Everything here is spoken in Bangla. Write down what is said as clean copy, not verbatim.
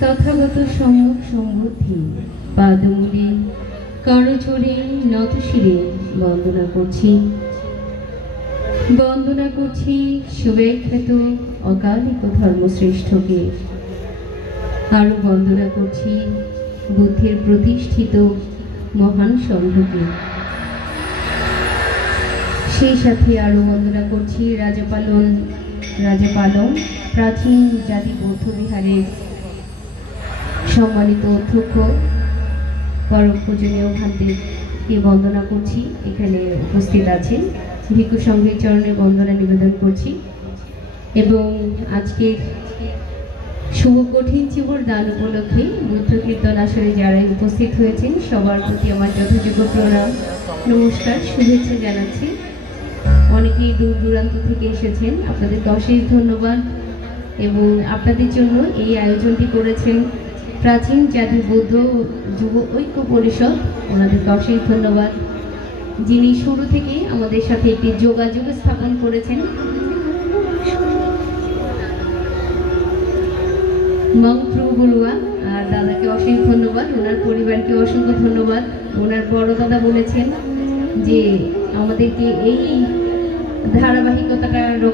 তথাগত সম্যক সমৃদ্ধি পাদমূলে করজোড়ে নত শিরে বন্দনা করছি। বন্দনা করছি সুব্যাখ্যাত অকালিক ধর্মশ্রেষ্ঠকে। আরো বন্দনা করছি বুদ্ধের প্রতিষ্ঠিত মহান সংঘকে। সেই সাথে আরো বন্দনা করছি রাজাপালন প্রাচীন জাতি বৌদ্ধ বিহারের সম্মানিত অধ্যক্ষ পরম পূজনীয় ভান্তেকে বন্দনা করছি। এখানে উপস্থিত আছেন ভিক্ষু সংঘের চরণে বন্দনা নিবেদন করছি এবং আজকের শুভ কঠিন চিবর দান উপলক্ষে বুদ্ধ কীর্তন আসরে যারা উপস্থিত হয়েছেন সবার প্রতি আমার যথাযোগ্য প্রণাম, নমস্কার, শুভেচ্ছা জানাচ্ছি। অনেকেই দূর দূরান্ত থেকে এসেছেন, আপনাদেরকে অশেষ ধন্যবাদ। এবং আপনাদের জন্য এই আয়োজনটি করেছেন প্রাচীন জাতি বৌদ্ধ যুব ঐক্য পরিষদ, ওনাদেরকে অশেষ ধন্যবাদ। যিনি শুরু থেকে আমাদের সাথে একটি যোগাযোগ স্থাপন করেছেন, মংপ্রু বড়ুয়া আর দাদাকে অশেষ ধন্যবাদ, ওনার পরিবারকে অসংখ্য ধন্যবাদ। ওনার বড় দাদা বলেছেন যে আমাদেরকে এই ধারাবাহিকতাটা রক্ষা